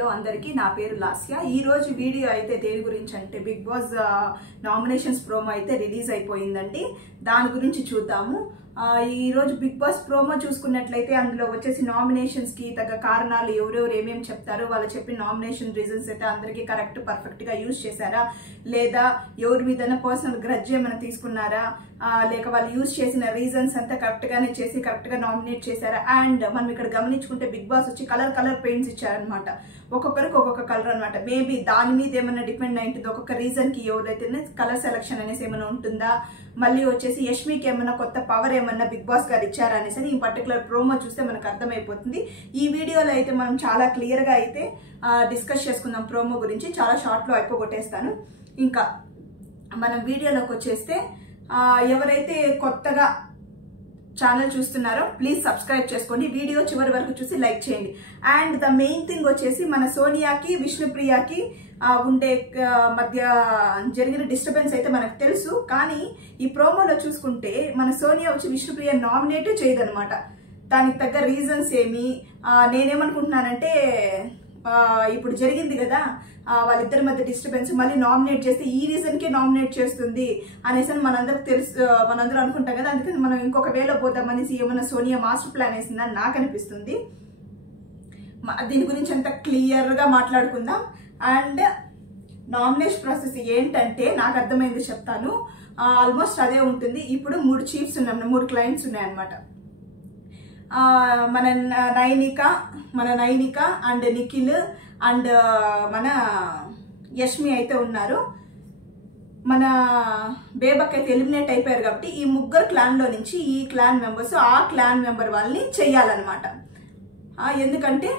Hello అందరికీ, నా పేరు లాస్య. ఈ రోజు వీడియో అయితే దేని గురించి అంటే బిగ్ బాస్ నామినేషన్స్ ప్రోమో అయితే రిలీజ్ అయిపోయిందండి. దాని గురించి చూద్దాము. ఈ రోజు బిగ్ బాస్ ప్రోమో చూసుకున్నట్లయితే అందులో వచ్చేసి నామినేషన్స్ కి తగ్గ కారణాలు ఎవరెవరు ఏమేమి చెప్తారో వాళ్ళు చెప్పిన నామినేషన్ రీజన్స్ అయితే అందరికీ కరెక్ట్ పర్ఫెక్ట్ గా యూజ్ చేశారా, లేదా ఎవరి మీద పర్సనల్ గ్రడ్జ్ ఏమైనా తీసుకున్నారా, లేక వాళ్ళు యూజ్ చేసిన రీజన్స్ అంతా కరెక్ట్ గానే చేసి కరెక్ట్ గా నామినేట్ చేశారా. అండ్ మనం ఇక్కడ గమనించుకుంటే బిగ్ బాస్ వచ్చి కలర్ పెయింట్స్ ఇచ్చారనమాట. ఒక్కొక్కరికి ఒక్కొక్క కలర్ అనమాట. మేబీ దాని మీద ఏమైనా డిపెండ్ అయి ఉంటుంది. ఒక్కొక్క రీజన్ కి ఎవరైతే కలర్ సెలక్షన్ అనేసి ఏమైనా ఉంటుందా, మళ్ళీ వచ్చేసి యష్మికి ఏమైనా కొత్త పవర్ ఏమన్నా బిగ్ బాస్ గారు ఇచ్చారా అనేసి ఈ పర్టికులర్ ప్రోమో చూస్తే మనకు అర్థమైపోతుంది. ఈ వీడియోలో అయితే మనం చాలా క్లియర్ గా అయితే డిస్కస్ చేసుకుందాం ప్రోమో గురించి. చాలా షార్ట్ లో అయిపోగొట్టేస్తాను. ఇంకా మనం వీడియోలోకి వచ్చేస్తే ఎవరైతే కొత్తగా ఛానల్ చూస్తున్నారో ప్లీజ్ సబ్స్క్రైబ్ చేసుకోండి. వీడియో చివరి వరకు చూసి లైక్ చేయండి. అండ్ ద మెయిన్ థింగ్ వచ్చేసి మన సోనియాకి విష్ణుప్రియకి ఉండే మధ్య జరిగిన డిస్టర్బెన్స్ అయితే మనకు తెలుసు. కానీ ఈ ప్రోమోలో చూసుకుంటే మన సోనియా వచ్చి విష్ణుప్రియ నామినేట్ చేయదనమాట. దానికి తగ్గ రీజన్స్ ఏమి, నేనేమనుకుంటున్నానంటే ఇప్పుడు జరిగింది కదా వాళ్ళిద్దరి మధ్య డిస్టర్బెన్స్, మళ్ళీ నామినేట్ చేస్తే ఈ రీజన్ కే నామినేట్ చేస్తుంది అనేసి మనందరికి తెలుసు, మనందరూ అనుకుంటాం కదా. అందుకని మనం ఇంకొక వేలో పోతామనేసి ఏమన్నా సోనియా మాస్టర్ ప్లాన్ వేసిందని నాకు అనిపిస్తుంది. దీని గురించి అంతా క్లియర్ గా మాట్లాడుకుందాం. అండ్ నామినేషన్ ప్రాసెస్ ఏంటంటే నాకు అర్థమైంది చెప్తాను. ఆల్మోస్ట్ అదే ఉంటుంది. ఇప్పుడు 3 చీఫ్స్ ఉన్నాయి, 3 క్లయింట్స్ ఉన్నాయన్నమాట. మన నైనిక అండ్ నిఖిల్ అండ్ మన యష్మి అయితే ఉన్నారు. మన బేబక్ అయితే ఎలిమినేట్ అయిపోయారు కాబట్టి ఈ 3 క్లాన్ లో నుంచి ఈ క్లాన్ మెంబర్స్ ఆ క్లాన్ మెంబర్ వాళ్ళని చెయ్యాలన్నమాట. ఎందుకంటే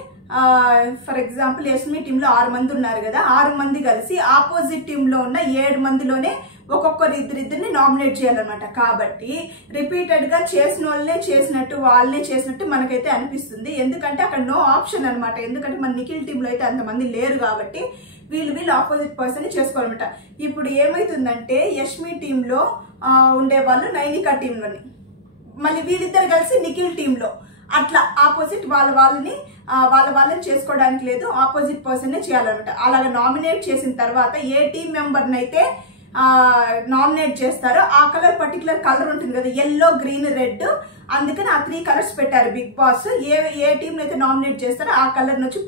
ఫర్ ఎగ్జాంపుల్ యష్మి టీమ్ లో 6 మంది ఉన్నారు కదా, 6 మంది కలిసి ఆపోజిట్ టీమ్ లో ఉన్న 7 మందిలోనే ఒక్కొక్కరు ఇద్దరిని నామినేట్ చేయాలన్నమాట. కాబట్టి రిపీటెడ్ గా చేసిన వాళ్ళనే చేసినట్టు మనకైతే అనిపిస్తుంది. ఎందుకంటే అక్కడ నో ఆప్షన్ అనమాట. ఎందుకంటే మన నిఖిల్ టీమ్ లో అయితే అంతమంది లేరు కాబట్టి వీళ్ళు ఆపోజిట్ పర్సన్ చేసుకోవాలన్నమాట. ఇప్పుడు ఏమైతుందంటే యష్మి టీమ్ లో ఉండే వాళ్ళు నైనికా టీమ్ లోని, మళ్ళీ వీళ్ళిద్దరు కలిసి నిఖిల్ టీమ్ లో, అట్లా ఆపోజిట్ వాళ్ళని చేసుకోవడానికి లేదు, ఆపోజిట్ పర్సన్ చేయాలన్నమాట. అలాగ నామినేట్ చేసిన తర్వాత ఏ టీం మెంబర్ని అయితే నామినేట్ చేస్తారో ఆ కలర్ పర్టికులర్ కలర్ ఉంటుంది కదా, ఎల్లో గ్రీన్ రెడ్, అందుకని ఆ 3 కలర్స్ పెట్టారు బిగ్ బాస్. ఏ టీం అయితే నామినేట్ చేస్తారో ఆ కలర్ నుంచి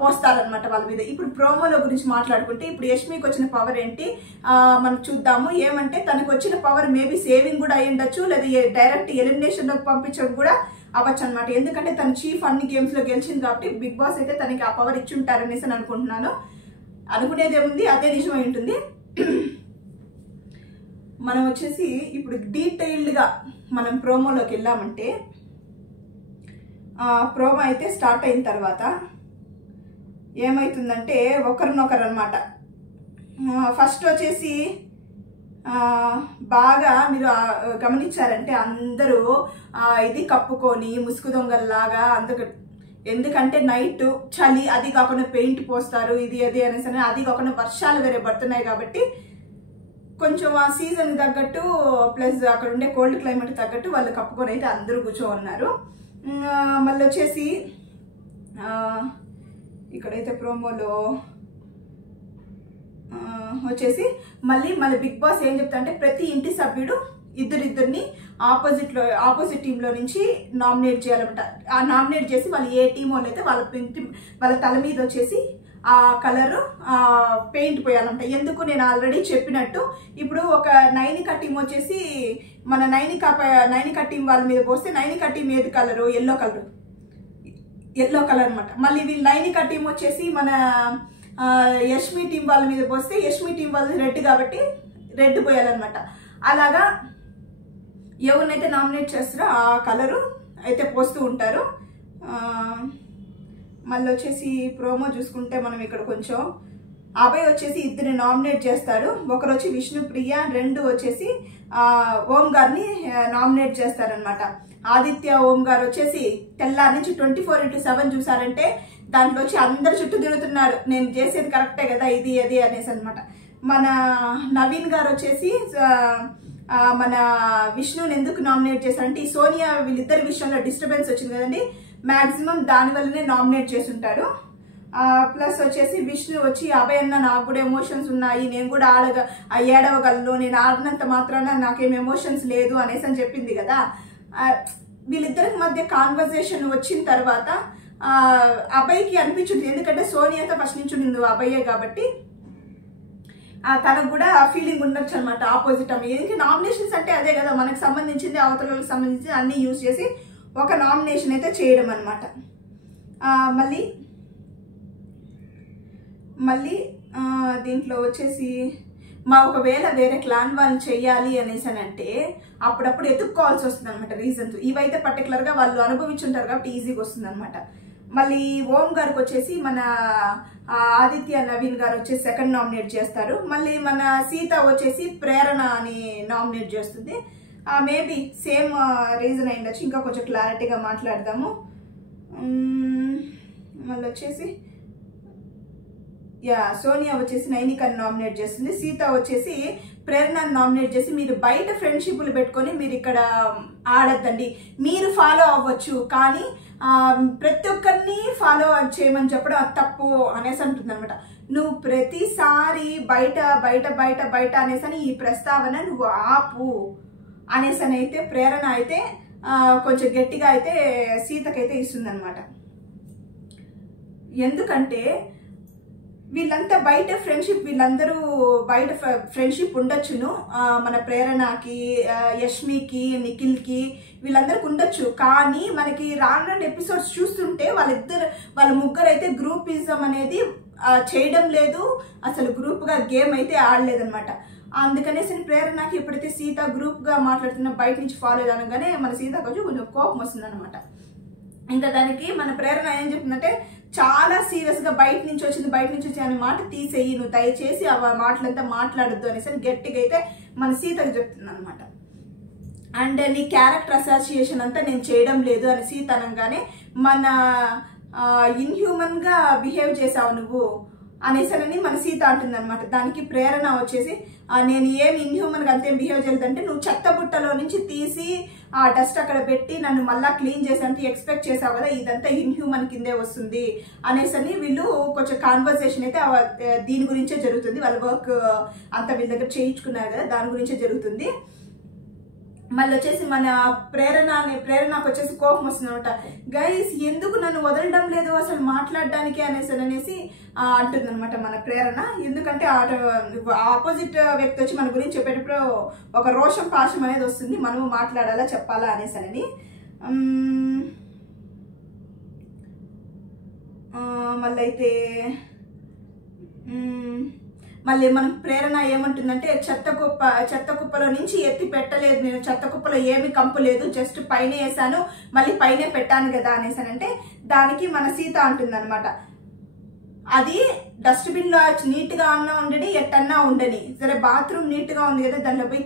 పోస్తారనమాట వాళ్ళ మీద. ఇప్పుడు ప్రోమోలో గురించి మాట్లాడుకుంటే ఇప్పుడు యష్మికి వచ్చిన పవర్ ఏంటి మనం చూద్దాము. ఏమంటే తనకు వచ్చిన పవర్ మేబీ సేవింగ్ కూడా అయి ఉండొచ్చు, లేదా డైరెక్ట్ ఎలిమినేషన్ లోకి పంపించడం కూడా అవ్వచ్చు అనమాట. ఎందుకంటే తన చీఫ్ అన్ని గేమ్స్ లో గెలిచింది కాబట్టి బిగ్ బాస్ అయితే తనకి ఆ పవర్ ఇచ్చి ఉంటారనేసి అనుకుంటున్నాను. అనుకునేది ఏముంది, అదే నిజమై ఉంటుంది. మనం వచ్చేసి ఇప్పుడు డీటెయిల్డ్ గా మనం ప్రోమోలోకి వెళ్ళామంటే ప్రోమో అయితే స్టార్ట్ అయిన తర్వాత ఏమైతుందంటే ఒకరినొకరు అనమాట. ఫస్ట్ వచ్చేసి బాగా మీరు గమనించారంటే అందరూ ఇది కప్పుకొని ముసుగు దొంగల్లాగా అందరు, ఎందుకంటే నైట్ చలి, అది కాకుండా పెయింట్ పోస్తారు, ఇది అనేసి, అది కాకుండా వర్షాలు వేరే పడుతున్నాయి కాబట్టి కొంచెం ఆ సీజన్ తగ్గట్టు ప్లస్ అక్కడ ఉండే కోల్డ్ క్లైమేట్ తగ్గట్టు వాళ్ళు కప్పుకొని అయితే అందరూ కూర్చోన్నారు. మళ్ళీ వచ్చేసి ఇక్కడైతే ప్రోమోలో వచ్చేసి మళ్ళీ బిగ్ బాస్ ఏం చెప్తా అంటే ప్రతి ఇంటి సభ్యుడు ఇద్దరిని ఆపోజిట్ టీమ్ లో నుంచి నామినేట్ చేయాలన్నమాట. ఆ నామినేట్ చేసి వాళ్ళు ఏ టీం వాళ్ళు అయితే వాళ్ళ తల మీద వచ్చేసి ఆ కలర్ పెయింట్ పోయాలంట. ఎందుకు నేను ఆల్రెడీ చెప్పినట్టు, ఇప్పుడు ఒక నైనికా టీం వచ్చేసి మన నైనికా టీం వాళ్ళ మీద పోస్తే నైనికా టీం ఏది కలరు, ఎల్లో కలర్ అనమాట. మళ్ళీ వీళ్ళు నైనికా టీం వచ్చేసి మన యష్మి టీం వాళ్ళ మీద పోస్తే యష్మి టీం వాళ్ళది రెడ్ కాబట్టి రెడ్ పోయాలన్నమాట. అలాగా ఎవరినైతే నామినేట్ చేస్తారో ఆ కలరు అయితే పోస్తూ ఉంటారు. మళ్ళీ వచ్చేసి ప్రోమో చూసుకుంటే మనం ఇక్కడ కొంచెం అభయ్ వచ్చేసి ఇద్దరిని నామినేట్ చేస్తాడు. ఒకరు వచ్చి విష్ణుప్రియ, 2 వచ్చేసి ఓం గారిని నామినేట్ చేస్తారనమాట. ఆదిత్య ఓం గారు వచ్చేసి తెల్లారి నుంచి 24/7 చూసారంటే దాంట్లో వచ్చి అందరు చుట్టూ తిరుగుతున్నారు, నేను చేసేది కరెక్టే కదా ఇది అనేసి అనమాట. మన నవీన్ గారు వచ్చేసి మన విష్ణుని ఎందుకు నామినేట్ చేశారంటే ఈ సోనియా వీళ్ళిద్దరి విషయంలో డిస్టర్బెన్స్ వచ్చింది కదండి, మాక్సిమం దాని వల్లనే నామినేట్ చేసి ఉంటారు. ప్లస్ వచ్చేసి విష్ణు వచ్చి అభయ్ అన్న నాకు కూడా ఎమోషన్స్ ఉన్నాయి, నేను కూడా ఏడవగలను, నేను ఆడినంత మాత్రాన నాకేం ఎమోషన్స్ లేదు అనేసి అని చెప్పింది కదా. వీళ్ళిద్దరికి మధ్య కాన్వర్జేషన్ వచ్చిన తర్వాత అభయ్కి అనిపించింది, ఎందుకంటే సోనియాతో ఫస్ట్ నుంచి ఉండింది అభయ్యే కాబట్టి తనకు కూడా ఫీలింగ్ ఉండొచ్చు అనమాట ఆపోజిట్ అమ్మాయి. ఎందుకంటే నామినేషన్స్ అంటే అదే కదా, మనకు సంబంధించింది అవతలకు సంబంధించి అన్ని యూజ్ చేసి ఒక నామినేషన్ అయితే చేయడం అనమాట. మళ్ళీ దీంట్లో వచ్చేసి ఒకవేళ వేరే క్లాన్ వాళ్ళు చెయ్యాలి అనేసి అని అంటే అప్పుడప్పుడు ఎత్తుక్కోవాల్సి వస్తుంది అనమాట రీజన్స్. ఇవైతే పర్టికులర్గా వాళ్ళు అనుభవించుంటారు కాబట్టి ఈజీగా వస్తుంది అనమాట. మళ్ళీ ఓం గారికి వచ్చేసి మన ఆదిత్య నవీన్ గారు వచ్చేసి సెకండ్ నామినేట్ చేస్తారు. మళ్ళీ మన సీత వచ్చేసి ప్రేరణ అని నామినేట్ చేస్తుంది. మేబీ సేమ్ రీజన్ అయిండొచ్చు, ఇంకా కొంచెం క్లారిటీగా మాట్లాడదాము. మళ్ళీ వచ్చేసి సోనియా వచ్చేసి నైనికాని నామినేట్ చేస్తుంది. సీత వచ్చేసి ప్రేరణను నామినేట్ చేసి మీరు బయట ఫ్రెండ్షిప్లు పెట్టుకొని మీరు ఇక్కడ ఆడద్దండి, మీరు ఫాలో అవ్వచ్చు కానీ ప్రతి ఒక్కరిని ఫాలో చేయమని చెప్పడం అది తప్పు అనేసి అంటుంది అనమాట. నువ్వు ప్రతిసారి బయట బయట బయట బయట అనేసని ఈ ప్రస్తావన నువ్వు ఆపు అనేసని అయితే ప్రేరణ అయితే కొంచెం గట్టిగా అయితే సీతకైతే ఇస్తుంది అనమాట. ఎందుకంటే వీళ్ళంతా బయట ఫ్రెండ్షిప్, వీళ్ళందరూ బయట ఫ్రెండ్షిప్ ఉండొచ్చును, మన ప్రేరణకి, యష్మికి, నిఖిల్కి వీళ్ళందరికి ఉండొచ్చు. కానీ మనకి రాను ఎపిసోడ్స్ చూస్తుంటే వాళ్ళ ముగ్గురు అయితే గ్రూపిజం అనేది చేయడం లేదు, అసలు గ్రూప్గా గేమ్ అయితే ఆడలేదన్నమాట. అందుకనేసి ప్రేరణకి ఎప్పుడైతే సీత గ్రూప్గా మాట్లాడుతున్న బయట నుంచి ఫాలో అనగానే మన సీత కొంచెం కోపం వస్తుంది అనమాట. ఇంకా దానికి మన ప్రేరణ ఏం చెప్తుందంటే చాలా సీరియస్ గా బయట నుంచి వచ్చి అనే మాట తీసేయి, నువ్వు దయచేసి ఆ మాటలంతా మాట్లాడద్దు అనేసి గట్టిగా అయితే మన సీతకు చెప్తుంది అనమాట. అండ్ నీ క్యారెక్టర్ అసోసియేషన్ అంతా నేను చేయడం లేదు అని సీత అనగానే మన ఇన్హ్యూమన్ గా బిహేవ్ చేసావు నువ్వు అనేసరని మన సీత అంటుంది అనమాట. దానికి ప్రేరణ వచ్చేసి నేను ఏమి ఇన్హ్యూమన్ గా అంతేం బిహేవ్ చేయలేదంటే నువ్వు చెత్త బుట్టలో నుంచి తీసి ఆ డస్ట్ అక్కడ పెట్టి నన్ను మళ్ళా క్లీన్ చేసానంటే ఎక్స్పెక్ట్ చేసావు కదా, ఇదంతా ఇన్హ్యూమన్ కిందే వస్తుంది అనేసని వీళ్ళు కొంచెం కాన్వర్సేషన్ అయితే దీని గురించే జరుగుతుంది. వాళ్ళ వర్క్ అంతా వీళ్ళ దగ్గర చేయించుకున్నారు కదా, దాని గురించే జరుగుతుంది. మళ్ళీ వచ్చేసి మన ప్రేరణకు వచ్చేసి కోపం వస్తుంది అనమాట. గైస్ ఎందుకు నన్ను వదలడం లేదు అసలు మాట్లాడడానికి అనేసి అంటుంది అనమాట మన ప్రేరణ. ఎందుకంటే ఆపోజిట్ వ్యక్తి వచ్చి మన గురించి చెప్పేటప్పుడు ఒక రోషం పాశం అనేది వస్తుంది, మనము మాట్లాడాలా చెప్పాలా అనేసి. మళ్ళీ మనం ప్రేరణ ఏమంటుందంటే చెత్త కుప్పలో నుంచి ఎత్తి పెట్టలేదు, నేను చెత్త కుప్పలో ఏమి కంపు లేదు, జస్ట్ పైన వేసాను మళ్ళీ పైనే పెట్టాను కదా అనేసానంటే దానికి మన సీత అంటుంది అనమాట, అది డస్ట్బిన్ లో నీట్ గా అన్నా ఉండని ఎట్టన్నా ఉండని, సరే బాత్రూమ్ నీట్ గా ఉంది కదా దాంట్లో పోయి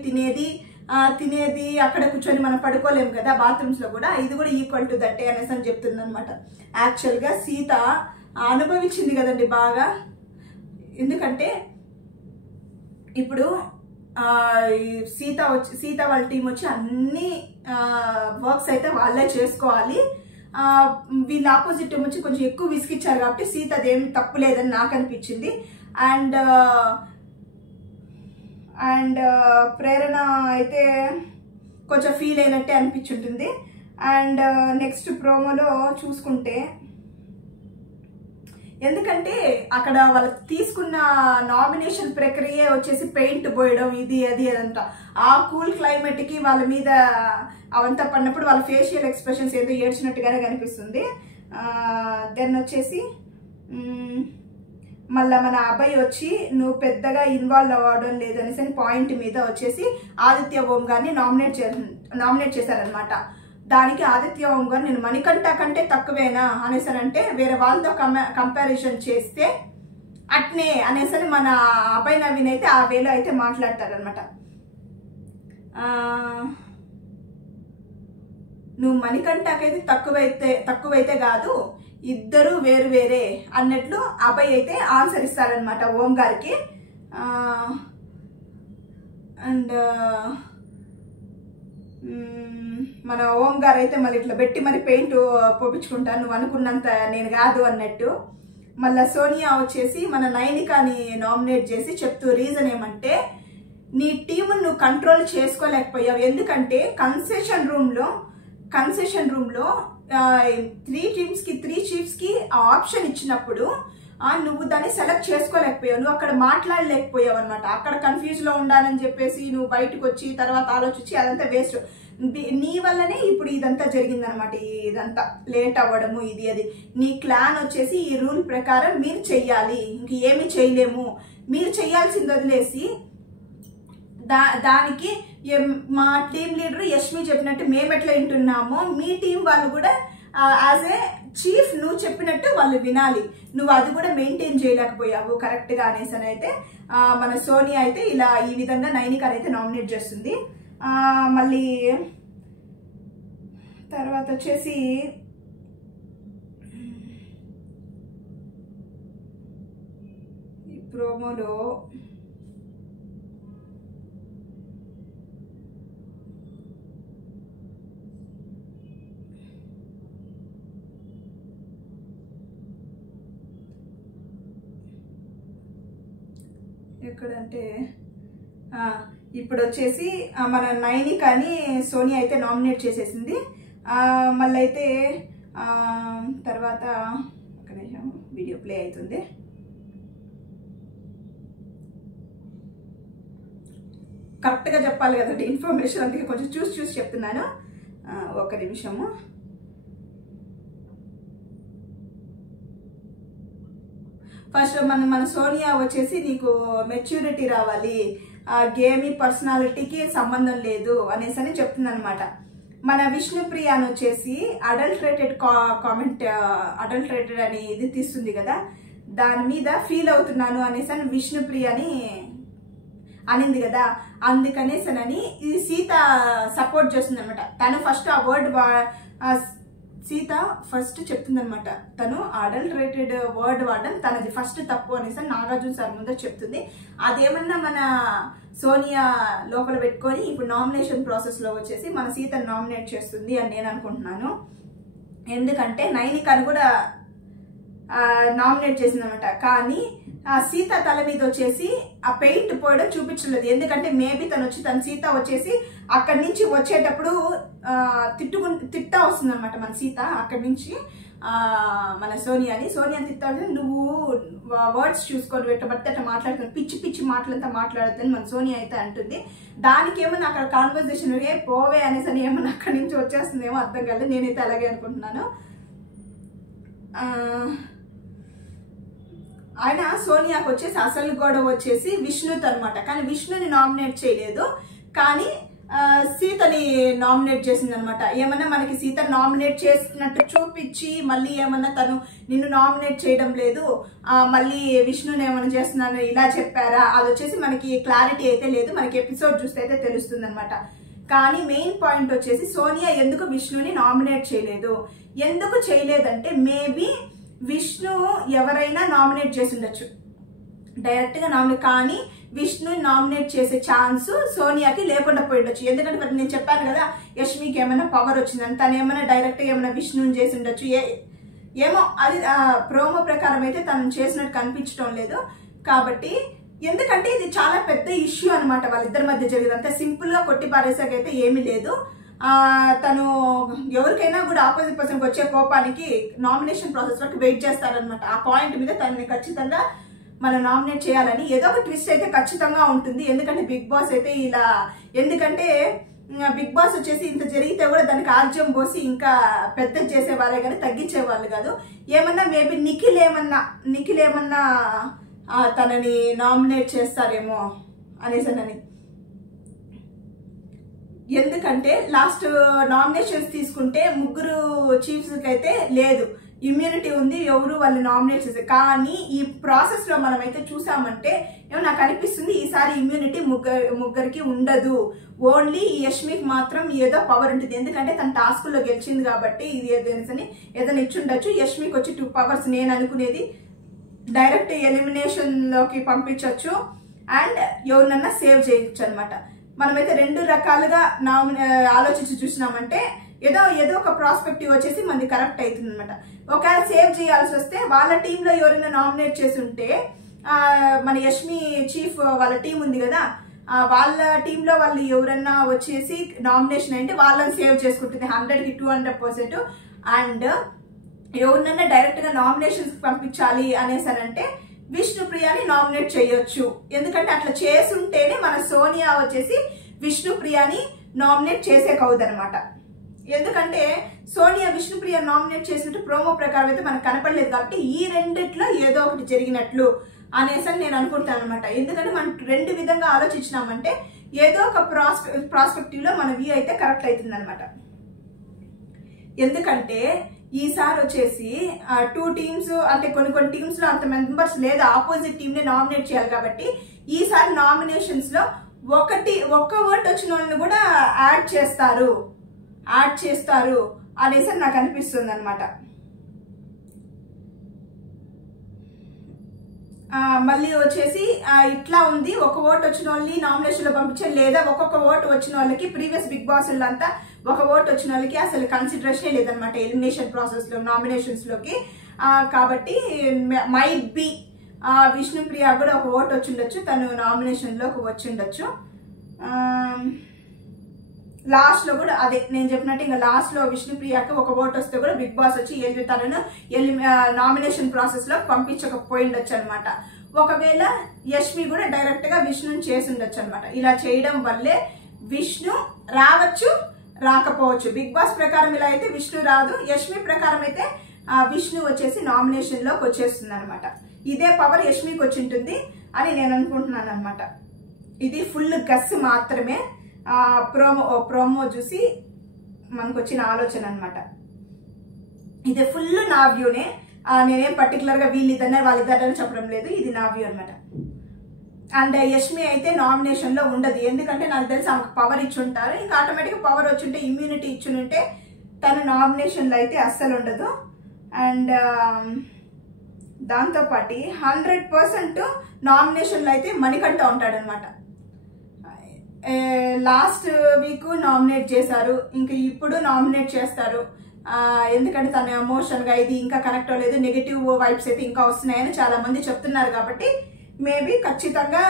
తినేది అక్కడ కూర్చొని మనం పడుకోలేము కదా బాత్రూమ్స్ లో కూడా, ఇది కూడా ఈక్వల్ టు దట్టే అనేసి అని చెప్తుంది అనమాట. యాక్చువల్ గా సీత అనుభవించింది కదండి బాగా. ఎందుకంటే ఇప్పుడు సీత వాళ్ళ టీం వచ్చి అన్ని వర్క్స్ అయితే వాళ్ళే చేసుకోవాలి. వీళ్ళ ఆపోజిట్ టీం వచ్చి కొంచెం ఎక్కువ విసిగిచ్చారు కాబట్టి సీత అదేమి తప్పు లేదని నాకు అనిపించింది. అండ్ ప్రేరణ అయితే కొంచెం ఫీల్ అయినట్టే అనిపించుంటుంది. అండ్ నెక్స్ట్ ప్రోమోలో చూసుకుంటే, ఎందుకంటే అక్కడ వాళ్ళు తీసుకున్న నామినేషన్ ప్రక్రియ వచ్చేసి పెయింట్ పోయడం ఇది అది అదంతా, ఆ కూల్ క్లైమేట్ కి వాళ్ళ మీద అవంతా పడినప్పుడు వాళ్ళ ఫేషియల్ ఎక్స్ప్రెషన్స్ ఏదో ఏడ్చినట్టుగానే కనిపిస్తుంది. దెన్ వచ్చేసి మళ్ళా మన అబ్బాయి వచ్చి నువ్వు పెద్దగా ఇన్వాల్వ్ అవ్వడం లేదనేసి పాయింట్ మీద వచ్చేసి ఆదిత్య ఓం గారిని నామినేట్ చేశారనమాట. దానికి ఆదిత్య ఓం గారు నేను మణికంఠ కంటే తక్కువేనా అనేసానంటే వేరే వాళ్ళతో కంపారిజన్ చేస్తే అట్నే అనేసరి మన అభయ్ నవీన్ అయితే ఆ వేలో అయితే మాట్లాడతారనమాట. నువ్వు మణికంఠకైతే తక్కువైతే కాదు, ఇద్దరు వేరు వేరే అన్నట్లు అభయ్ అయితే ఆన్సర్ ఇస్తారనమాట ఓం గారికి. అండ్ మన ఓం గారు అయితే మళ్ళీ ఇట్లా పెట్టి మరి పెయింట్ పోపించుకుంటాను నువ్వు అనుకున్నంత నేను కాదు అన్నట్టు. మళ్ళా సోనియా వచ్చేసి మన నైనికాని నామినేట్ చేసి చెప్తూ రీజన్ ఏమంటే నీ టీమ్ నువ్వు కంట్రోల్ చేసుకోలేకపోయావు, ఎందుకంటే కన్సెషన్ రూమ్ లో 3 teams కి 3 chiefs కి ఆప్షన్ ఇచ్చినప్పుడు నువ్వు దాన్ని సెలెక్ట్ చేసుకోలేకపోయావు, నువ్వు అక్కడ మాట్లాడలేకపోయావు అనమాట. అక్కడ కన్ఫ్యూజ్ లో ఉండాలని చెప్పేసి నువ్వు బయటకు వచ్చి తర్వాత ఆలోచించి అదంతా వేస్ట్. నీ వల్లనే ఇప్పుడు ఇదంతా జరిగిందనమాట. ఇదంతా లేట్ అవ్వడము ఇది అది. నీ క్లాన్ వచ్చేసి ఈ రూల్ ప్రకారం మీరు చెయ్యాలి, ఇంక ఏమి చేయలేము, మీరు చెయ్యాల్సింది వదిలేసి దానికి మా టీం లీడర్ యష్మి చెప్పినట్టు మేము ఎట్లా వింటున్నామో మీ టీం వాళ్ళు కూడా యాజ్ ఏ చీఫ్ నువ్వు చెప్పినట్టు వాళ్ళు వినాలి, నువ్వు అది కూడా మెయింటైన్ చేయలేకపోయావు కరెక్ట్ గా అనేసి అయితే మన సోనియా అయితే ఇలా ఈ విధంగా నైనికాని అయితే నామినేట్ చేస్తుంది. మళ్ళీ తర్వాత వచ్చేసి ఈ ప్రోమోలో ఎక్కడంటే ఇప్పుడు వచ్చేసి మన నైనికాని సోనియా అయితే నామినేట్ చేసేసింది. మళ్ళీ అయితే తర్వాత ఒక నిమిషం వీడియో ప్లే అవుతుంది. కరెక్ట్గా చెప్పాలి కదండి ఇన్ఫర్మేషన్, అందుకే కొంచెం చూసి చెప్తున్నాను. ఒక నిమిషము. ఫస్ట్ మన సోనియా వచ్చేసి నీకు మెచ్యూరిటీ రావాలి, గేమి పర్సనాలిటీకి సంబంధం లేదు అనేసి అని చెప్తుంది అనమాట. మన విష్ణుప్రియాని వచ్చేసి అడల్టరేటెడ్ అని ఇది తీస్తుంది కదా, దాని మీద ఫీల్ అవుతున్నాను అనేసి అని విష్ణుప్రియని అనింది కదా, అందుకనేసనని ఇది సీత సపోర్ట్ చేస్తుంది అనమాట. తను ఫస్ట్ ఆ వర్డ్ సీత ఫస్ట్ చెప్తుంది అనమాట, తను అడల్టరేటెడ్ వర్డ్ వాడడం తనది ఫస్ట్ తప్పు అనేసి నాగార్జున సార్ ముందర చెప్తుంది. అదేమన్నా మన సోనియా లోపల పెట్టుకొని ఇప్పుడు నామినేషన్ ప్రాసెస్ లో వచ్చేసి మన సీతను నామినేట్ చేస్తుంది అని నేను అనుకుంటున్నాను. ఎందుకంటే నైనికాని కూడా నామినేట్ చేసింది అనమాట, కానీ సీత తల మీద వచ్చేసి ఆ పెయింట్ పోయడం చూపించలేదు. ఎందుకంటే మేబీ తన సీత వచ్చేసి అక్కడి నుంచి వచ్చేటప్పుడు తిట్టా వస్తుంది అనమాట మన సీత అక్కడి నుంచి మన సోనియాని తిట్టా, నువ్వు వర్డ్స్ చూసుకొని పెట్టబడితే అట్లా మాట్లాడుతున్నావు, పిచ్చి మాటలంతా మాట్లాడుతుంది మన సోనియా అయితే అంటుంది. దానికి ఏమన్నా అక్కడ కాన్వర్సేషన్ పోవే అనేసి అని ఏమన్నా అక్కడి నుంచి వచ్చేస్తుందేమో అర్థం కాలేదు, నేనైతే అలాగే అనుకుంటున్నాను. ఆయన సోనియాకి వచ్చేసి అసలు గొడవ వచ్చేసి విష్ణుతో అనమాట, కానీ విష్ణుని నామినేట్ చేయలేదు, కానీ సీతని నామినేట్ చేసింది అనమాట. ఏమన్నా మనకి సీత నామినేట్ చేసినట్టు చూపించి మళ్ళీ ఏమన్నా తను నిన్ను నామినేట్ చేయడం లేదు, మళ్ళీ విష్ణుని ఏమన్నా చేస్తున్నాను ఇలా చెప్పారా, అది వచ్చేసి మనకి క్లారిటీ అయితే లేదు, మనకి ఎపిసోడ్ చూస్తే అయితే తెలుస్తుంది అనమాట. కానీ మెయిన్ పాయింట్ వచ్చేసి సోనియా ఎందుకు విష్ణుని నామినేట్ చేయలేదు, ఎందుకు చేయలేదంటే మేబీ విష్ణు ఎవరైనా నామినేట్ చేసి ఉండొచ్చు డైరెక్ట్ గా నామినేట్, కానీ విష్ణు నామినేట్ చేసే ఛాన్స్ సోనియాకి లేకుండా పోయి ఉండొచ్చు. ఎందుకంటే మరి నేను చెప్పాను కదా యష్మికి ఏమైనా పవర్ వచ్చిందని, తను ఏమైనా డైరెక్ట్ గా ఏమైనా విష్ణుని చేసి ఉండొచ్చు, ఏమో అది ప్రోమో ప్రకారం అయితే తను చేసినట్టు కనిపించడం లేదు. కాబట్టి ఎందుకంటే ఇది చాలా పెద్ద ఇష్యూ అనమాట వాళ్ళిద్దరి మధ్య జరిగింది, అంతే సింపుల్ గా కొట్టి పారేసాకైతే ఏమీ లేదు. తను ఎవరికైనా కూడా ఆపోజిట్ పర్సన్ వచ్చే కోపానికి నామినేషన్ ప్రాసెస్ వరకు వెయిట్ చేస్తారనమాట. ఆ పాయింట్ మీద తనని ఖచ్చితంగా మనం నామినేట్ చేయాలని ఏదో ఒక ట్విస్ట్ అయితే ఖచ్చితంగా ఉంటుంది. ఎందుకంటే బిగ్ బాస్ అయితే ఇలా, ఎందుకంటే బిగ్ బాస్ వచ్చేసి ఇంత జరిగితే కూడా దానికి ఆర్జ్యం పోసి ఇంకా పెద్ద చేసేవాళ్ళే కానీ తగ్గించే వాళ్ళు కాదు. ఏమన్నా మేబీ నిఖిల్ ఏమన్నా తనని నామినేట్ చేస్తారేమో అనేసనని. ఎందుకంటే లాస్ట్ నామినేషన్స్ తీసుకుంటే 3 చీఫ్స్ అయితే లేదు, ఇమ్యూనిటీ ఉంది, ఎవరు వాళ్ళు నామినేట్ చేశారు. కానీ ఈ ప్రాసెస్ లో మనం అయితే చూసామంటే ఏమో నాకు అనిపిస్తుంది ఈసారి ఇమ్యూనిటీ ముగ్గురికి ఉండదు, ఓన్లీ ఈ యష్మికి మాత్రం ఏదో పవర్ ఉంటుంది. ఎందుకంటే తన టాస్క్ లో గెలిచింది కాబట్టి ఇది ఏదైనా ఇచ్చుండొచ్చు. యష్మికి వచ్చి 2 powers నేను అనుకునేది డైరెక్ట్ ఎలిమినేషన్ లోకి పంపించవచ్చు అండ్ ఎవరినన్నా సేవ్ చేయొచ్చు అనమాట. మనమైతే 2 రకాలుగా ఆలోచించి చూసినామంటే ఏదో ఒక ప్రాస్పెక్టివ్ వచ్చేసి మనది కరెక్ట్ అవుతుంది అనమాట. ఒకవేళ సేవ్ చేయాల్సి వస్తే వాళ్ళ టీంలో ఎవరైనా నామినేట్ చేసి ఉంటే మన యష్మి చీఫ్ వాళ్ళ టీం ఉంది కదా, వాళ్ళ టీంలో వాళ్ళు ఎవరన్నా వచ్చేసి నామినేషన్ అంటే వాళ్ళని సేవ్ చేసుకుంటుంది 100కి 200%. అండ్ ఎవరినన్నా డైరెక్ట్ గా నామినేషన్స్ పంపించాలి అనేసానంటే విష్ణుప్రియని నామినేట్ చేయొచ్చు. ఎందుకంటే అట్లా చేసుంటేనే మన సోనియా వచ్చేసి విష్ణుప్రియని నామినేట్ చేసేకవుదనమాట. ఎందుకంటే సోనియా విష్ణుప్రియ నామినేట్ చేసినట్టు ప్రోమో ప్రకారం అయితే మనకు కనపడలేదు కాబట్టి ఈ రెండిట్లో ఏదో ఒకటి జరిగినట్లు అనేసి నేను అనుకుంటాను అనమాట. ఎందుకంటే మనం రెండు విధంగా ఆలోచించినామంటే ఏదో ఒక ప్రాస్పెక్టివ్ లో మన వ్యూ అయితే కరెక్ట్ అవుతుంది అనమాట. ఎందుకంటే ఈసారి వచ్చేసి 2 టీమ్స్ అంటే కొన్ని టీమ్స్ లో అంత మెంబర్స్ లేదా ఆపోజిట్ టీమ్ ని నామినేట్ చేయాలి కాబట్టి ఈసారి నామినేషన్స్ లో ఒక్క ఓట్ వచ్చిన వాళ్ళని కూడా యాడ్ చేస్తారు అనేసి నాకు అనిపిస్తుంది అనమాట. మళ్ళీ వచ్చేసి ఇట్లా ఉంది, ఒక ఓట్ వచ్చిన వాళ్ళని నామినేషన్ లో పంపించారు, లేదా ఒక్కొక్క ఓటు వచ్చిన వాళ్ళకి ప్రీవియస్ బిగ్ బాస్ అంతా ఒక ఓటు వచ్చిన వాళ్ళకి అసలు కన్సిడరేషన్ లేదనమాట ఎలిమినేషన్ ప్రాసెస్ లో నామినేషన్స్ లోకి. కాబట్టి మైట్ బి విష్ణుప్రియ కూడా ఒక ఓటు వచ్చిండొచ్చు, తను నామినేషన్ లోకి వచ్చిండొచ్చు. లాస్ట్ లో కూడా అదే నేను చెప్పినట్టు ఇంకా లాస్ట్ లో విష్ణుప్రియకి ఒక ఓటు వస్తే కూడా బిగ్ బాస్ వచ్చి తనను నామినేషన్ ప్రాసెస్ లో పంపించకపోయిండొచ్చు అనమాట. ఒకవేళ యష్మి కూడా డైరెక్ట్ గా విష్ణుని చేసి ఉండొచ్చు అనమాట. ఇలా చేయడం వల్లే విష్ణు రావచ్చు రాకపోవచ్చు. బిగ్ బాస్ ప్రకారం ఇలా అయితే విష్ణు రాదు, యష్మి ప్రకారం అయితే విష్ణు వచ్చేసి నామినేషన్ లోకి వచ్చేస్తుంది అనమాట. ఇదే పవర్ యష్మికి వచ్చి ఉంటుంది అని నేను అనుకుంటున్నాను అనమాట. ఇది ఫుల్ గస్ మాత్రమే, ప్రోమో చూసి మనకు వచ్చిన ఆలోచన అనమాట. ఇది ఫుల్ నా వ్యూనే, నేనేం పర్టికులర్ గా వీళ్ళిద్దరే వాళ్ళిద్దరని చెప్పడం లేదు, ఇది నా వ్యూ అనమాట. అండ్ యష్మి అయితే నామినేషన్ లో ఉండదు, ఎందుకంటే నాకు తెలిసి ఆమెకు పవర్ ఇచ్చి ఉంటారు. ఇంకా ఆటోమేటిక్ పవర్ వచ్చుంటే ఇమ్యూనిటీ ఇచ్చుంటే తను నామినేషన్ లో అయితే అస్సలు ఉండదు. అండ్ దాంతో పాటు 100% నామినేషన్ లో అయితే మణికంఠ ఉంటాడనమాట. లాస్ట్ వీక్ నామినేట్ చేశారు, ఇంకా ఇప్పుడు నామినేట్ చేస్తారు. ఎందుకంటే తన ఎమోషన్ గా ఇది ఇంకా కనెక్ట్ అవ్వలేదు, నెగిటివ్ వైబ్స్ అయితే ఇంకా వస్తున్నాయని చాలా మంది చెప్తున్నారు. కాబట్టి మేబీ ఖచ్చితంగా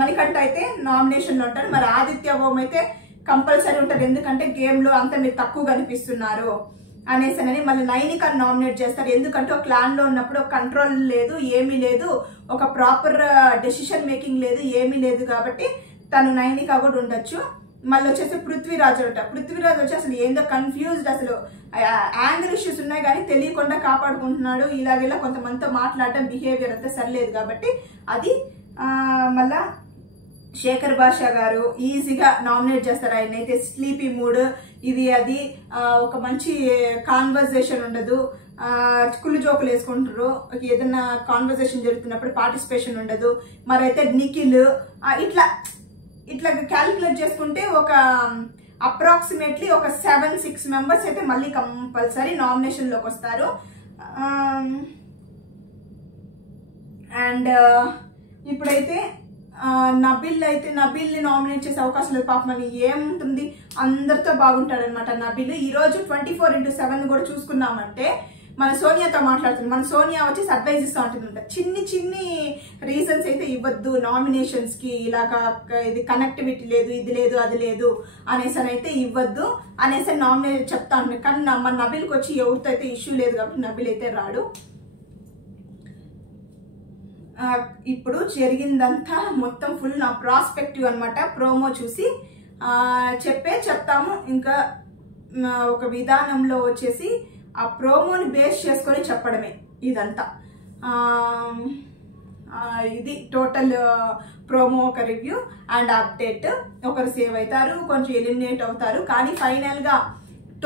మణికంఠ అయితే నామినేషన్ లో ఉంటారు. మరి ఆదిత్య ఓం అయితే కంపల్సరీ ఉంటారు, ఎందుకంటే గేమ్ లో అంతా మీరు తక్కువ కనిపిస్తున్నారు అనేసి మళ్ళీ నైనికని నామినేట్ చేస్తారు. ఎందుకంటే ఒక క్లాన్ లో ఉన్నప్పుడు ఒక కంట్రోల్ లేదు, ఏమీ లేదు, ఒక ప్రాపర్ డెసిషన్ మేకింగ్ లేదు, ఏమీ లేదు. కాబట్టి తను నైనిక కూడా ఉండొచ్చు. మళ్ళీ వచ్చేసి పృథ్వీరాజ్ పృథ్వీరాజ్ వచ్చి అసలు ఏందో కన్ఫ్యూజ్డ్, అసలు యాంగర్ ఇష్యూస్ ఉన్నాయి కానీ తెలియకుండా కాపాడుకుంటున్నాడు. ఇలాగేలా కొంతమందితో మాట్లాడటం బిహేవియర్ అంతా సరిలేదు కాబట్టి అది. మళ్ళా శేఖర్ భాష గారు ఈజీగా నామినేట్ చేస్తారు. ఆయన అయితే స్లీపీ మూడ్, ఇది అది, ఒక మంచి కాన్వర్సేషన్ ఉండదు, కుళ్ళు జోకులు వేసుకుంటారు, ఏదైనా కాన్వర్సేషన్ జరుగుతున్నప్పుడు పార్టిసిపేషన్ ఉండదు. మరైతే నిఖిల్ ఇట్లా క్యాలిక్యులేట్ చేసుకుంటే ఒక అప్రాక్సిమేట్లీ ఒక 7-6 మెంబర్స్ అయితే మళ్ళీ కంపల్సరీ నామినేషన్ లోకి వస్తారు. అండ్ ఇప్పుడైతే నబిల్ని నామినేట్ చేసే అవకాశం లేదు. పాపం అని ఏముంటుంది, అందరితో బాగుంటాడు అనమాట నబిల్. ఈ రోజు 24/7 కూడా చూసుకున్నామంటే మన సోనియాతో మాట్లాడుతుంది. మన సోనియా వచ్చేసి అడ్వైజ్ ఇస్తూ ఉంటుంది, చిన్ని రీజన్స్ అయితే ఇవ్వద్దు నామినేషన్స్ కి, ఇలాగా ఇది కనెక్టివిటీ లేదు, ఇది లేదు, అది లేదు అనేసి అయితే ఇవ్వద్దు అనేసి నామినేట్ చెప్తా ఉంటుంది. కానీ మన నబిల్కి వచ్చి ఎవరితో అయితే ఇష్యూ లేదు కాబట్టి నబిల్ అయితే రాడు. ఇప్పుడు జరిగిందంతా మొత్తం ఫుల్ నా ప్రాస్పెక్టివ్ అనమాట. ప్రోమో చూసి చెప్తాము. ఇంకా ఒక విధానంలో వచ్చేసి ఆ ప్రోమోని బేస్ చేసుకొని చెప్పడమే ఇదంతా. ఇది టోటల్ ప్రోమో ఒక రివ్యూ అండ్ అప్డేట్. ఒకరు సేవ్ అవుతారు, కొంచెం ఎలిమినేట్ అవుతారు, కానీ ఫైనల్ గా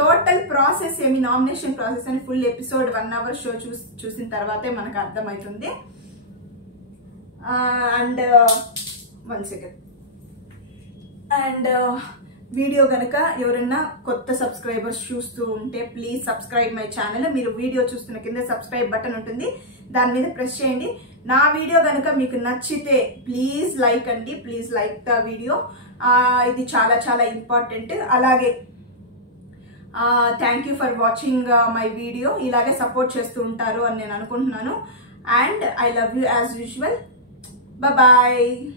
టోటల్ ప్రాసెస్ ఏమి నామినేషన్ ప్రాసెస్ అని ఫుల్ ఎపిసోడ్ 1 hour షో చూసిన తర్వాతే మనకు అర్థమవుతుంది. And 1 second. అండ్ వీడియో కనుక ఎవరైనా కొత్త సబ్స్క్రైబర్స్ చూస్తూ ఉంటే ప్లీజ్ సబ్స్క్రైబ్ మై ఛానల్. మీరు వీడియో చూస్తున్న కింద సబ్స్క్రైబ్ బటన్ ఉంటుంది, దాని మీద ప్రెస్ చేయండి. నా వీడియో కనుక మీకు నచ్చితే ప్లీజ్ లైక్ అండి, ప్లీజ్ లైక్ ద వీడియో. ఇది చాలా చాలా ఇంపార్టెంట్. అలాగే thank you for watching my video. ఇలాగే సపోర్ట్ చేస్తూ ఉంటారు అని నేను అనుకుంటున్నాను. And I love you as usual. Bye.